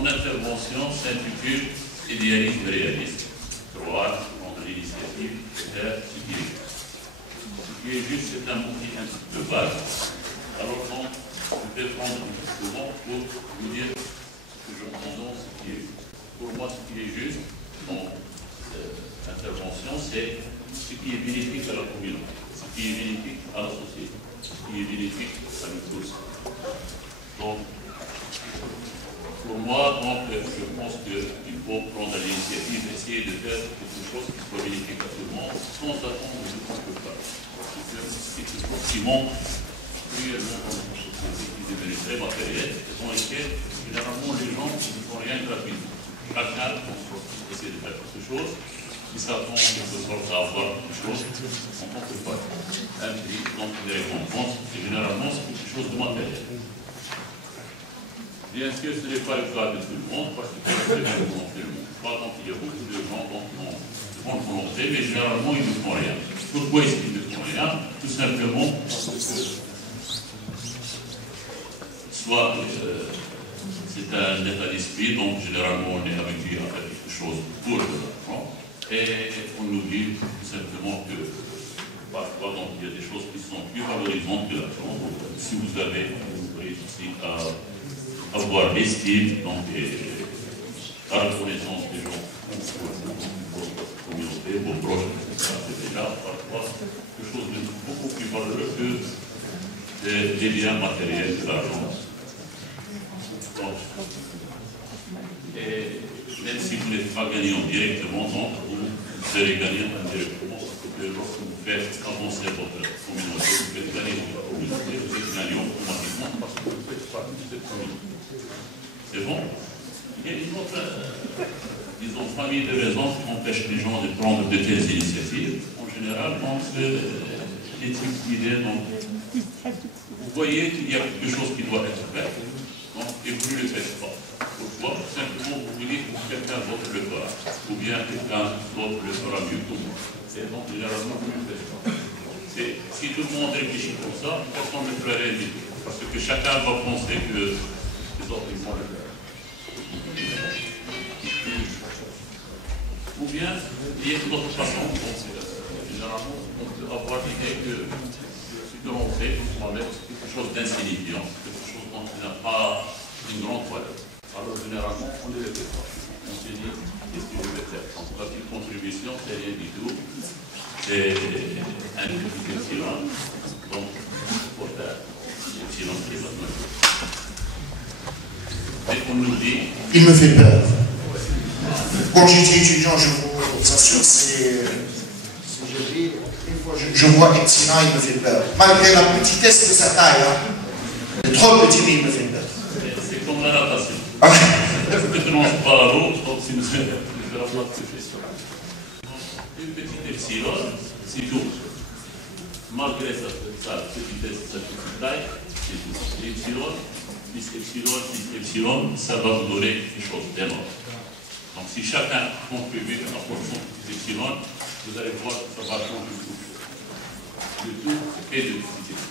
mon intervention s'intitule Idéalisme réaliste. Croire, prendre l'initiative, faire ce qui est juste. Ce qui est juste, c'est un mot qui est un petit peu vague. Alors, donc, je vais prendre un petit peu pour vous dire ce que j'entends dans ce qui est juste. Pour moi, ce qui est juste dans cette intervention, c'est ce qui est bénéfique à la communauté, ce qui est bénéfique à la société, ce qui est bénéfique à nous tous. Donc, pour moi, donc, je pense qu'il faut prendre l'initiative d'essayer de faire quelque chose qui soit bénéfique à tout le monde, sans attendre de quelque part. Parce que c'est quelque chose qui monte cruellement dans notre société, qui est devenu très matériel, et dans lesquels, généralement, les gens ne font rien gratuitement. Chacun essaie de faire quelque chose, qui s'attend en quelque sorte à avoir quelque chose, on ne peut pas. Un prix, donc des récompenses, et généralement, c'est quelque chose de matériel. Bien sûr, ce n'est pas le cas de tout le monde, parce que c'est le même monde tout le monde. Par exemple, il y a beaucoup de gens qui ont de bonne volonté, mais généralement, ils ne font rien. Pourquoi est-ce qu'ils ne font rien? Tout simplement parce que soit c'est un état d'esprit, donc généralement, on est habitué à faire quelque chose pour l'argent, et on oublie tout simplement que parfois, donc, il y a des choses qui sont plus valorisantes que l'argent. Donc, si vous avez réussi à avoir l'estime, donc la reconnaissance des gens, votre communauté, vos proches, etc., c'est déjà parfois quelque chose de beaucoup plus valeureux que des biens matériels de l'argent. Et même si vous n'êtes pas gagnant directement, donc vous serez gagnant indirectement, parce que lorsque vous faites avancer votre communauté, vous faites gagner votre communauté, vous êtes gagnant automatiquement parce que vous faites partie de cette communauté. C'est bon? Il y a une autre, disons, famille de raisons qui empêchent les gens de prendre de telles initiatives. En général, donc, les types d'idées, donc, vous voyez qu'il y a quelque chose qui doit être fait, donc, et vous ne le faites pas. Pourquoi? Simplement, vous voulez que quelqu'un d'autre le fera, ou bien quelqu'un d'autre le fera mieux que vous. Et donc, généralement, vous ne le faites pas. Si tout le monde réfléchit comme ça, personne ne ferait rien du tout. Parce que chacun va penser que les autres, ils vont le faire. Ou bien, il y a une autre façon de penser. Généralement, on peut avoir l'idée que ce que l'on fait, c'est quelque chose d'insignifiant, quelque chose dont il n'a pas une grande valeur. Alors, généralement, on ne le fait pas. On se dit, qu'est-ce que je vais faire? En tout cas, une contribution, c'est rien du tout. C'est un petit epsilon. Donc, il faut faire l'epsilon qui est maintenant. Mais on nous dit... Il me fait peur. Quand j'étais étudiant, je vous assure, je vois Epsilon, il me fait peur. Malgré la petitesse de sa taille, hein. Il est trop petit, mais il me fait peur. C'est comme la natation. Ne te lance pas à l'eau, donc si nous faisons la place de gestion. Une petite epsilon, c'est tout. Malgré sa petitesse, sa petite taille, c'est tout. L'epsilon, plus epsilon, plus epsilon, ça va vous donner quelque chose d'énorme. Donc si chacun contribue à la portion de epsilon, vous allez voir que ça va changer beaucoup de choses. De tout et de petit epsilon.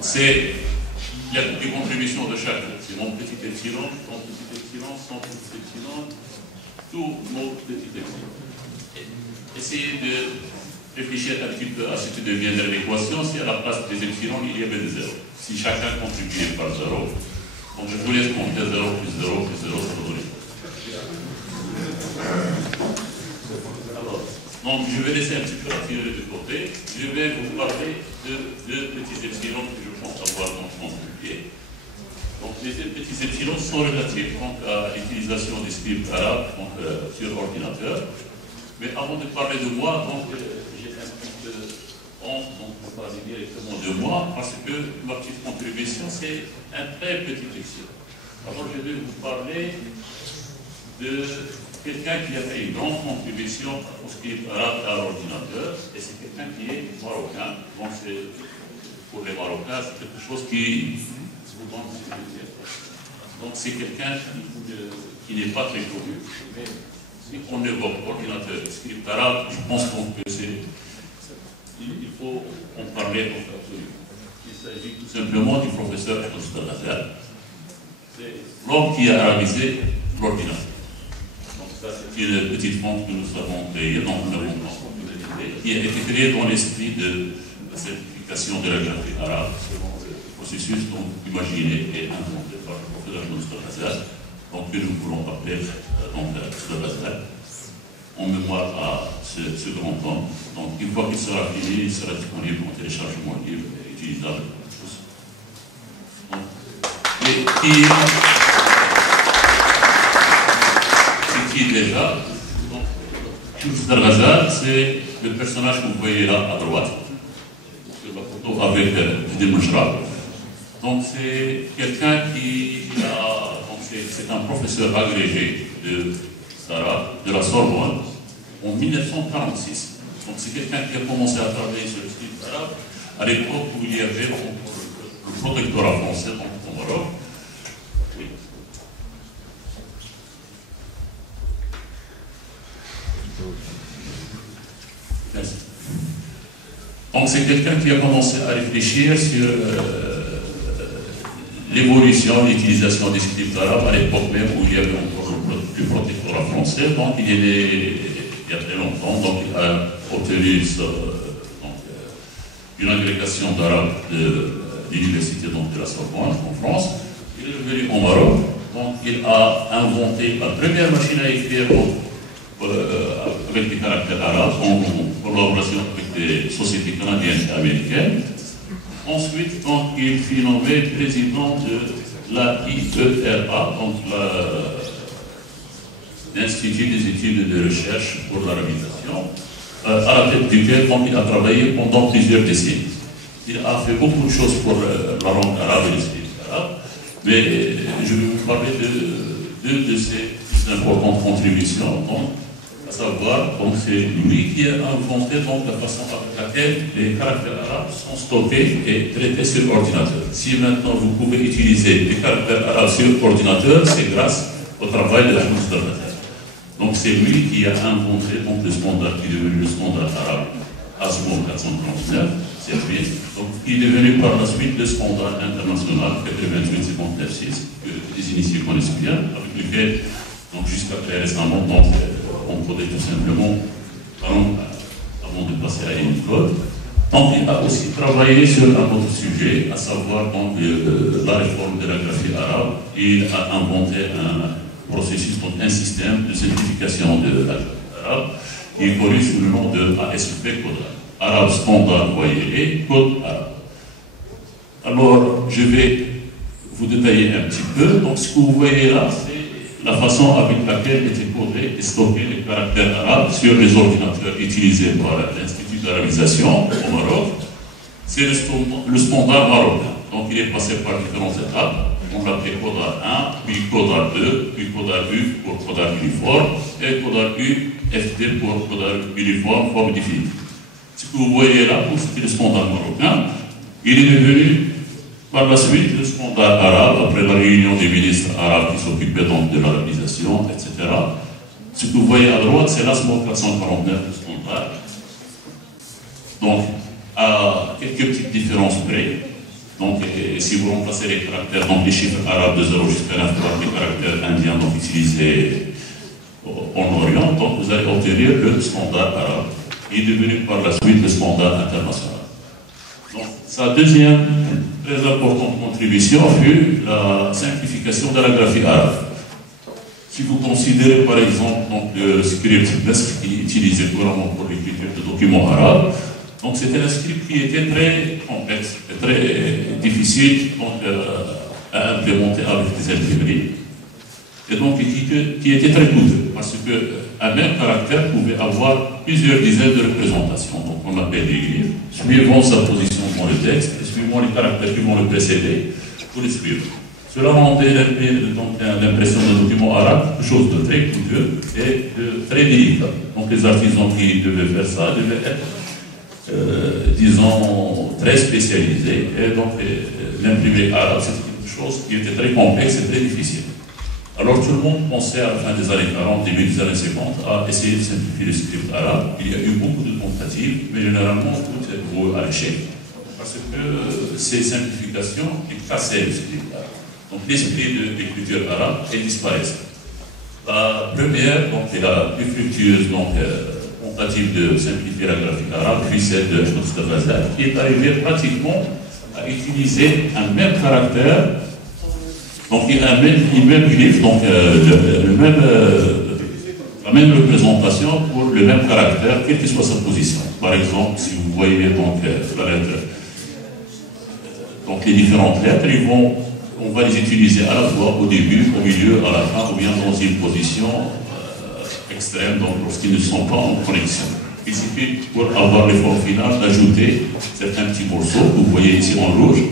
C'est les contributions de chacun. C'est mon petit epsilon, ton petit epsilon, son petit epsilon, tous nos petits epsilons. Essayez de réfléchir un petit peu à ce que deviendrait l'équation si à la place des epsilons il y avait des zéros. Si chacun contribuait par zéro, donc je vous laisse compter 0 plus 0 plus 0, ça va donner. Alors, donc je vais laisser un petit peu la théorie de côté. Je vais vous parler de deux petits epsilons que je pense avoir contribué. Donc les petits epsilons sont relatifs donc, à l'utilisation des scripts arabes donc, sur ordinateur. Mais avant de parler de moi, j'ai un petit peu honte de parler directement de moi, parce que ma petite contribution, c'est un très petit epsilon. Alors je vais vous parler de quelqu'un qui a fait une grande contribution au script arabe à l'ordinateur, et c'est quelqu'un qui est marocain. Donc pour les Marocains, c'est quelque chose qui vous donne plaisir. Donc c'est quelqu'un qui n'est pas très connu, mais si on évoque ordinateur et script arabe, je pense que c'est faut en parler absolument. Il s'agit tout simplement du professeur Al-Ghazali. C'est l'homme qui a arabisé l'ordinateur. Donc ça, c'est une petite fonte que nous avons créée, qui a été créée dans l'esprit de la certification de la graphie arabe, selon le processus donc, imaginé et inventé par le professeur Al-Ghazali, donc que nous voulons appeler Al-Ghazali, en mémoire à ce grand homme. Donc une fois qu'il sera fini, il sera disponible en téléchargement libre et utilisable pour tous. Donc, et qui déjà, Al-Ghazali, c'est le personnage que vous voyez là à droite, sur la photo avec Fidel Mouchra. Donc c'est quelqu'un qui a, c'est un professeur agrégé de la Sorbonne en 1946. Donc c'est quelqu'un qui a commencé à travailler sur le script arabe à l'époque où il y avait le protectorat français au Maroc. Oui. Merci. Donc c'est quelqu'un qui a commencé à réfléchir sur l'évolution, l'utilisation des scripts arabes à l'époque même où il y avait encore le protectorat français. Donc il y a très longtemps, donc il a obtenu une agrégation d'arabe de l'université de la Sorbonne en France. Il est revenu au Maroc, donc il a inventé la première machine à écrire avec des caractères arabes en collaboration avec des sociétés canadiennes et américaines. Ensuite, donc, il fut nommé président de la IERA, donc l'Institut des études de recherche pour l'arabisation, à la tête duquel donc, il a travaillé pendant plusieurs décennies. Il a fait beaucoup de choses pour la langue arabe et les scripts arabes, mais je vais vous parler de deux de ses plus importantes contributions. Donc, à savoir, c'est lui qui a inventé donc, la façon avec laquelle les caractères arabes sont stockés et traités sur ordinateur. Si maintenant vous pouvez utiliser les caractères arabes sur ordinateur, c'est grâce au travail de la Al-Ghazali. Donc c'est lui qui a inventé donc, le standard qui est devenu le standard arabe ASMO 439, donc qui est devenu par la suite le standard international 88-59-6, que les initiés connaissent bien, avec lequel, donc jusqu'à très récemment, donc, on podait tout simplement, avant de passer à une code. Donc il a aussi travaillé sur un autre sujet, à savoir donc, la réforme de la graphie arabe. Il a inventé un processus, donc un système de simplification de la graphie arabe qui est connu sous le nom de ASP code arabe standard voyelé, code arabe. Alors je vais vous détailler un petit peu. Donc ce que vous voyez là, c'est la façon avec laquelle étaient codés et stockés les caractères arabes sur les ordinateurs utilisés par l'Institut d'arabisation au Maroc. C'est le standard marocain. Donc il est passé par différentes étapes. On l'appelait codar 1, puis codar 2, puis codar U pour codar uniforme, et codar U, FD pour codar uniforme, forme définie. Ce que vous voyez là, c'était le standard marocain. Il est devenu par la suite, le standard arabe, après la réunion des ministres arabes qui s'occupaient donc de l'arabisation, etc. Ce que vous voyez à droite, c'est l'ASMO 449, le standard. Donc, à quelques petites différences près. Donc, si vous remplacez les caractères, donc les chiffres arabes de 0 jusqu'à 9 par les caractères indiens donc utilisés en Orient, donc vous allez obtenir le standard arabe, qui est devenu par la suite le standard international. Donc, sa deuxième très importante contribution fut la simplification de la graphie arabe. Si vous considérez par exemple donc, le script NESC qui est utilisé couramment pour l'écriture de documents arabes, donc c'était un script qui était très complexe et très difficile donc, à implémenter avec des imprimeries. Et donc qui était très coûteux, parce qu'un même caractère pouvait avoir plusieurs dizaines de représentations. Donc on appelle les livres, suivant sa position dans le texte et suivant les caractères qui vont le précéder, pour les suivre. Cela rendait l'impression d'un document arabe quelque chose de très coûteux et de très délicat. Donc les artisans qui devaient faire ça devaient être, disons, très spécialisés. Et donc l'imprimé arabe, c'était quelque chose qui était très complexe et très difficile. Alors tout le monde pensait à la fin des années 40, début des années 50, à essayer de simplifier le script arabe. Il y a eu beaucoup de tentatives, mais généralement tout est voué à l'échec. Parce que ces simplifications cassaient le script arabe. Donc l'esprit de l'écriture arabe est disparaissant. La première, donc, est la plus fructueuse tentative de simplifier la graphique arabe, puis celle de Ghazali, qui est arrivée pratiquement à utiliser un même caractère. Donc il y a un même glyphe, donc la même représentation pour le même caractère, quelle que soit sa position. Par exemple, si vous voyez donc la lettre, donc les différentes lettres, on va les utiliser à la fois au début, au milieu, à la fin, ou bien dans une position extrême, donc lorsqu'ils ne sont pas en connexion. Il suffit pour avoir l'effort final d'ajouter certains petits morceaux que vous voyez ici en rouge.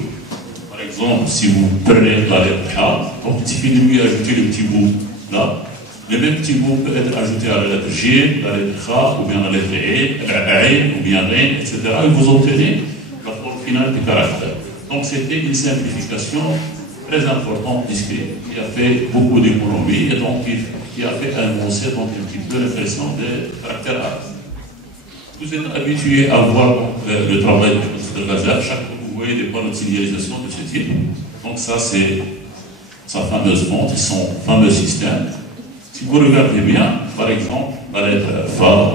Par exemple, si vous prenez la lettre A, donc il suffit de lui ajouter le petit bout là. Le même petit bout peut être ajouté à la lettre G, la lettre K, ou bien la lettre E, la A, ou bien R, etc. Et vous obtenez la forme finale du caractère. Donc c'était une simplification très importante du script, qui a fait beaucoup d'économies et donc qui a fait avancer donc, un petit peu l'impression des caractères arabes. Vous êtes habitués à voir donc, le travail de Ghazali, chaque fois que vous voyez des panneaux de signalisation de ce type. Donc ça c'est sa fameuse fonte, son fameux système. Si vous regardez bien, par exemple, la lettre Fa,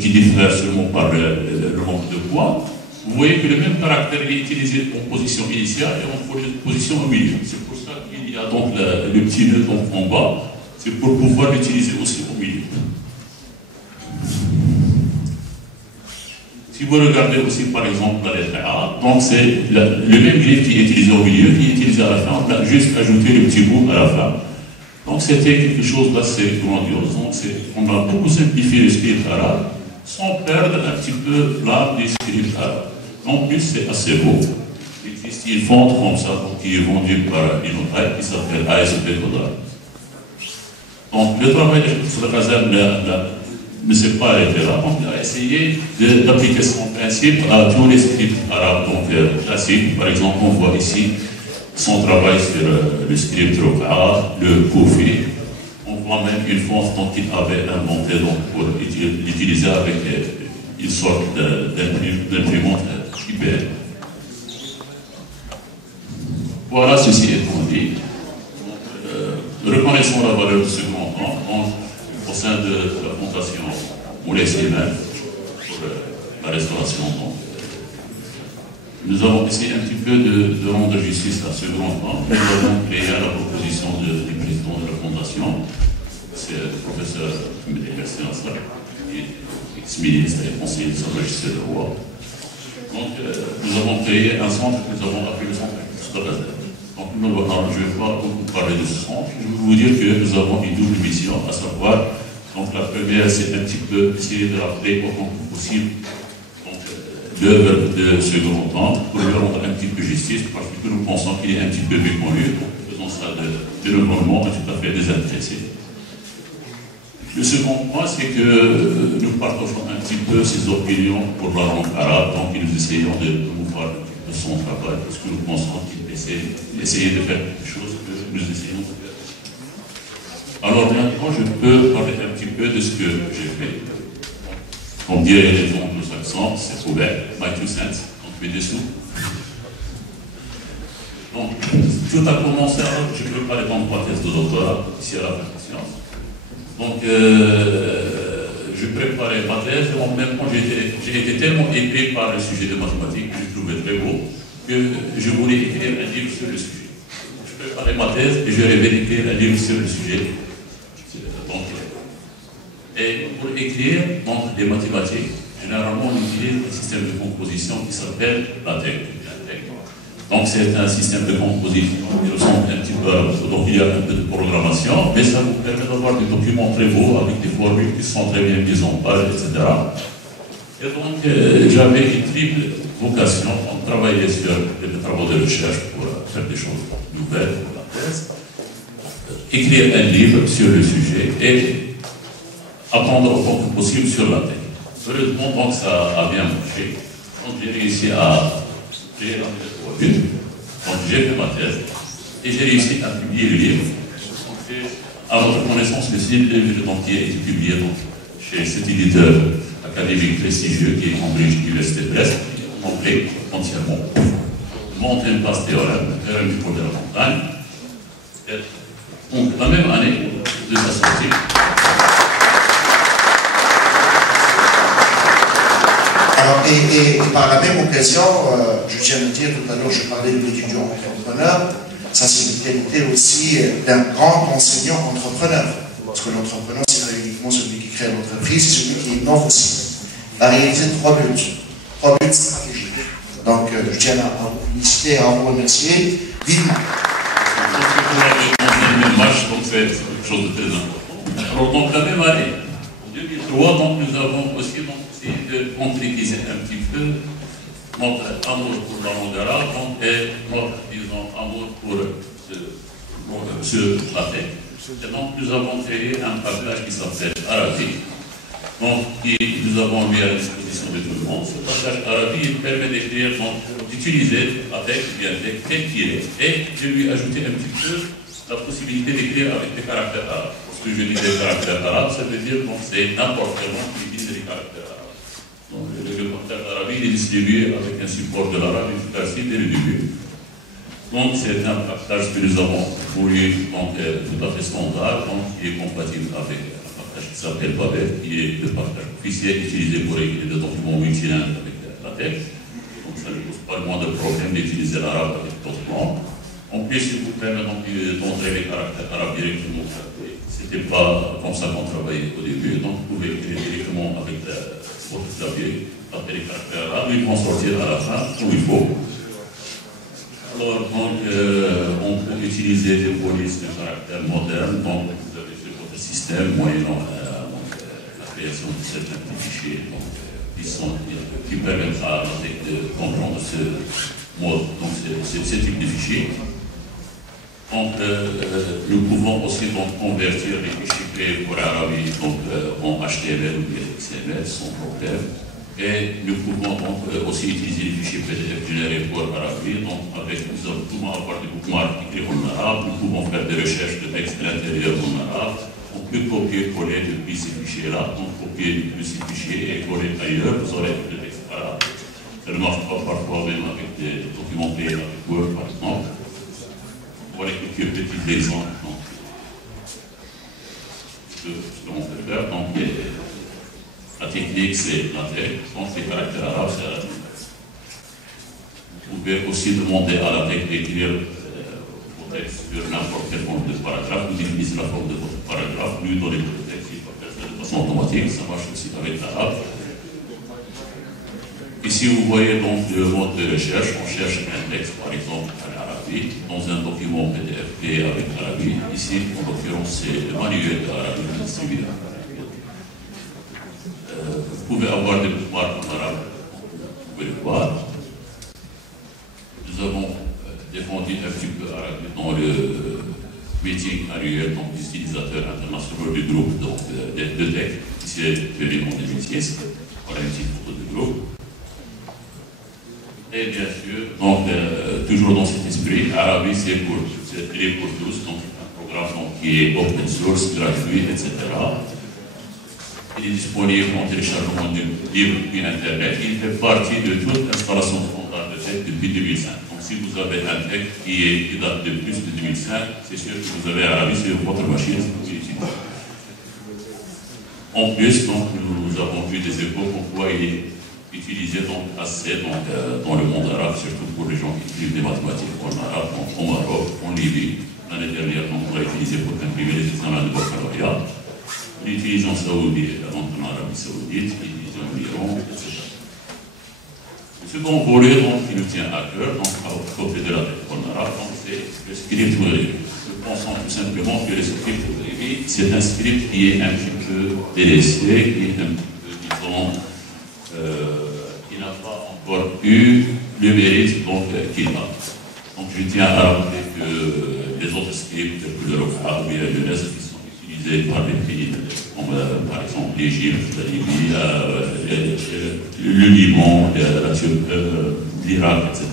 qui diffère seulement par le nombre de points, vous voyez que le même caractère est utilisé en position initiale et en position au milieu. C'est pour ça qu'il y a donc le petit nœud en bas, c'est pour pouvoir l'utiliser aussi au milieu. Si vous regardez aussi par exemple la lettre A, donc c'est le même glyphe qui est utilisé au milieu, qui est utilisé à la fin, on a juste ajouté le petit bout à la fin. Donc c'était quelque chose d'assez grandiose. Donc on a beaucoup simplifié le script arabe sans perdre un petit peu l'art du script arabe. En plus, c'est assez beau. Il existe une fonte comme ça, donc, qui est vendue par Inotai, qui s'appelle ASP Kodar. Donc, le travail de Ghazali ne s'est pas arrêté là. Donc, il a essayé d'appliquer son principe à tous les scripts arabes classiques. Par exemple, on voit ici son travail sur le script Roqa, le Koufi. On voit même une fonte qu'il avait inventée pour l'utiliser avec une sorte d'imprimante IBM. Voilà, ceci étant dit. Reconnaissons la valeur de ce grand temps au sein de la Fondation Moulay Slimane pour la restauration. Nous avons essayé un petit peu de rendre justice à ce grand temps. Nous avons créé à la proposition du président de la Fondation, c'est le professeur Médécassé Assar, qui est ex-ministre et conseiller de Sa Majesté le Roi. Donc, nous avons créé un centre que nous avons appelé le centre de Ghazali. Donc, je ne vais pas beaucoup parler de ce centre. Je vais vous dire que nous avons une double mission, à savoir, donc la première, c'est un petit peu essayer de rappeler autant que possible l'œuvre de ce grand temps pour lui rendre un petit peu justice, parce que nous pensons qu'il est un petit peu méconnu. Donc, faisons ça de l'environnement tout à fait désintéressé. Le second point, c'est que nous partageons un petit peu ses opinions pour la langue arabe, donc nous essayons de promouvoir un petit peu son travail, parce que nous pensons qu'il essaie de faire quelque chose que nous essayons de faire. Alors maintenant, je peux parler un petit peu de ce que j'ai fait. Comme diraient les anglo-saxons, c'est ouvert, my two cents, donc mes dessous. Donc, tout a commencé, alors je peux parler dans ma thèse de doctorat, ici à la fac de sciences. Donc, je préparais ma thèse, et en même temps, j'ai été tellement épris par le sujet de mathématiques que je trouvais très beau, que je voulais écrire un livre sur le sujet. Je préparais ma thèse et je rêvais d'écrire un livre sur le sujet. Donc, et pour écrire donc, des mathématiques, généralement, on utilise un système de composition qui s'appelle LaTeX. Donc c'est un système de composition qui ressemble un petit peu à l'autre. Donc il y a un peu de programmation, mais ça vous permet d'avoir des documents très beaux avec des formules qui sont très bien mises en page, etc. Et donc j'avais une triple vocation, on travaillait sur des travaux de recherche pour faire des choses nouvelles pour la thèse, écrire un livre sur le sujet et apprendre autant que possible sur la thèse. Heureusement, donc ça a bien marché. Donc j'ai réussi à créer la thèse. Donc j'ai fait ma thèse. et j'ai réussi à publier le livre. À votre connaissance, le livre qui a été publié chez cet éditeur académique prestigieux qui est Cambridge University Press, en anglais entièrement. Mountain Pass Theorem, théorème du cours de la montagne. Donc, la même année de sa sortie. Alors, et par la même occasion, je viens de dire tout à l'heure, je parlais de l'étudiant entrepreneur, ça c'est une qualité aussi d'un grand enseignant entrepreneur. Parce que l'entrepreneur, c'est pas uniquement celui qui crée l'entreprise, c'est celui qui innove aussi. Il a réalisé 3 buts stratégiques. Donc, je tiens à vous féliciter et à vous remercier vivement. Donc, c'est quelque chose de très important. Alors, donc, la même année, en 2003, donc, nous avons aussi essayé de concrétiser un petit peu notre amour pour la langue arabe et notre, disons, amour pour la tête. Et donc, nous avons créé un partage qui s'appelle Arabique. Donc, nous avons mis à la disposition de tout le monde. Ce partage Arabique permet d'écrire, d'utiliser la texte, bien texte, tel qu'il est, et de lui ajouter un petit peu la possibilité d'écrire avec des caractères arabes. Parce que je dis des caractères arabes, ça veut dire que c'est n'importe quel monde qui utilise des caractères arabes. Donc, le partage Arabique est distribué avec un support de l'arabe efficace dès le début. Donc, c'est un partage que nous avons voulu, donc, tout à fait standard, donc, qui est compatible avec un partage qui s'appelle PABET, qui est le partage officiel utilisé pour écrire des documents multilingues avec la texte. Donc, ça ne pose pas le moins de problème d'utiliser l'arabe avec d'autres langues. En plus, il vous permet d'entrer les caractères arabes directement. Ce n'était pas comme ça qu'on travaillait au début, donc vous pouvez écrire directement avec votre clavier, taper les caractères arabes, ils vont sortir à la fin où il faut. Alors, donc, on peut utiliser des polices de caractère moderne, donc vous avez sur votre système, moyennant la création de certains fichiers qui permettent à la tech de comprendre ce mode, donc ce type de fichiers. Donc, nous pouvons aussi donc, convertir les fichiers créés pour Arabe en HTML ou XML sans problème. Et nous pouvons donc aussi utiliser les fichiers PDF générés pour Arabe. Donc, nous pouvons avoir des bookmarks écrits en arabe, nous pouvons faire des recherches de texte à l'intérieur en arabe. On peut copier-coller depuis ces fichiers-là, donc copier depuis ces fichiers et coller ailleurs, vous aurez le texte arabe. Ça ne marche pas parfois même avec des documents créés avec Word, par exemple. Voilà quelques petits exemples de ce qu'on peut faire. Donc, la technique, c'est la texte. Donc, les caractères arabes, c'est arabe. Vous pouvez aussi demander à la texte d'écrire vos textes sur n'importe quelle forme de paragraphe. Vous utilisez la forme de votre paragraphe, lui donner le texte, il va faire ça de façon automatique. Ça marche aussi avec l'arabe. Ici, vous voyez donc le mode de recherche. On cherche un texte, par exemple, en arabe, dans un document PDF avec l'arabe. Ici, en l'occurrence, c'est le manuel de l'arabe distribué. Vous pouvez avoir des bookmarks en arabe, vous pouvez le voir. Nous avons défendu un petit peu arabe dans le meeting annuel des utilisateurs internationaux du groupe de tech, ici tenu en 2006. Voilà une petite photo du groupe. Et bien sûr, donc, toujours dans cet esprit, Arabe, c'est libre pour tous, donc un programme qui est open source, gratuit, etc. Il est disponible en téléchargement libre depuis Internet. Il fait partie de toute installation standard de texte depuis 2005. Donc, si vous avez un texte qui date de plus de 2005, c'est sûr que vous avez Arabe sur votre machine, vous pouvez l'utiliser. En plus, donc, nous avons vu des échos pourquoi il est utilisé donc, assez dans le monde arabe, surtout pour les gens qui écrivent des mathématiques en arabe, donc, au Maroc, en Libye. L'année dernière, donc, on l'a utilisé pour imprimer les examens de baccalauréat. On l'utilise en Saoudie, en Arabie Saoudite, on l'utilise en Iran, etc. Le second volet donc, qui nous tient à cœur, donc, à côté de la tête en arabe, c'est le script Walibi. Nous pensons tout simplement que le script Walibi, c'est un script qui est un petit peu délaissé, qui est un petit peu, disons, qui n'a pas encore eu le mérite qu'il a. Donc je tiens à rappeler que les autres scripts, tels que le Rofa ou bien le NES, qui sont utilisés par les pays, comme par exemple l'Égypte, la Libye, le Liban, l'Irak, etc.,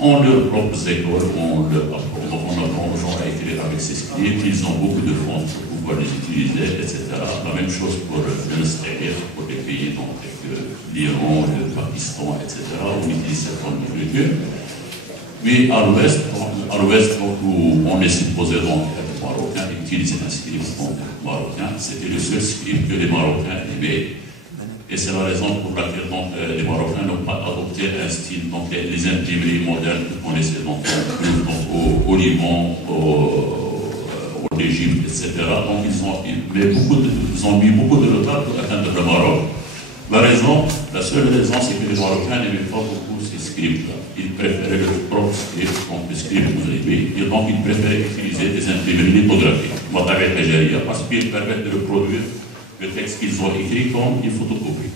ont leurs propres écoles, on apprend aux gens à écrire avec ces scripts, ils ont beaucoup de fonds pour pouvoir les utiliser, etc. La même chose pour l'extérieur, pour les pays donc l'Iran, le Pakistan, etc. On utilise cette forme d'écriture. Mais à l'ouest, où on est supposé donc être marocain, utiliser un script marocain, c'était le seul script que les Marocains aimaient. Et c'est la raison pour laquelle donc, les Marocains n'ont pas adopté un style, donc les imprimeries modernes que connaissaient donc, au Liban, au Égypte, etc. Donc ils ont mis beaucoup de retard pour atteindre le Maroc. La seule raison, c'est que les Marocains n'aimaient pas beaucoup ces scripts-là. Ils préféraient leur propre script, donc le script moussaïbi, et donc ils préféraient utiliser des imprimeries lithographiques, parce qu'ils permettent de reproduire le texte qu'ils ont écrit comme une photocopie.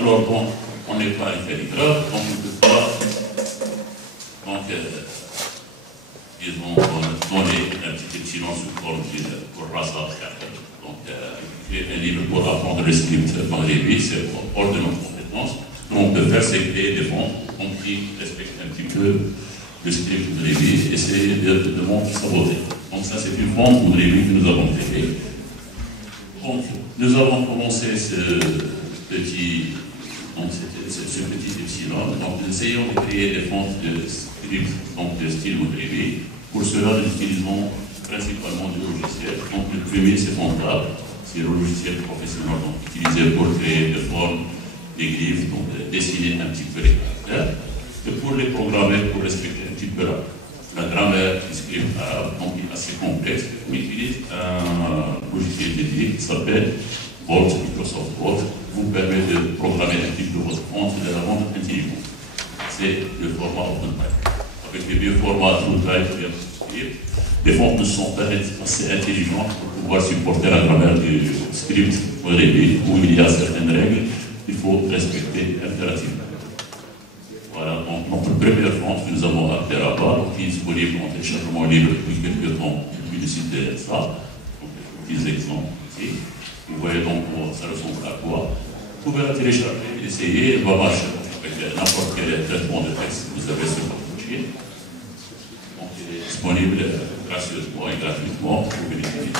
Alors, bon, on n'est pas un calligraphe, donc on ne peut pas, disons, donner un petit échillon sous forme pour Rasa. Donc, écrire un livre pour apprendre le script maghrébi, c'est hors de nos compétences. Ce qu'on peut faire, c'est créer des fonds qui respectent un petit peu le script maghrébi, et essayer de saboter. Donc, ça, c'est une fonte maghrébi que nous avons créée. Donc, nous avons commencé ce petit epsilon. Donc, nous essayons de créer des fontes de script, donc de style maghrébi. Pour cela, nous utilisons principalement des logiciels. Donc, le premier, c'est Fontable. C'est le logiciel professionnel donc, utilisé pour créer des formes, des glyphes, donc dessiner un petit peu les caractères. Et pour les programmer, pour respecter un petit peu la grammaire du script arabe, donc il est assez complexe. On utilise un logiciel dédié qui s'appelle Volt, Microsoft Volt, qui vous permet de programmer un petit peu votre fonte et de la rendre intelligente. C'est le format OpenType. Avec les vieux formats TrueType et script, les fontes ne sont pas assez intelligentes pour pouvoir supporter la grammaire du script maghrébi, où il y a certaines règles qu'il faut respecter impérativement. Voilà, donc notre première fonte que nous avons appelée Rabat, qui est disponible en téléchargement libre depuis quelques temps, depuis le site de ça. Donc, des exemples ici. Vous voyez donc ça ressemble à quoi. Vous pouvez la télécharger, essayer, elle va marcher avec n'importe quel traitement de texte que vous avez sur votre fichier. Donc, elle est disponible gracieusement et gratuitement pour l'utiliser.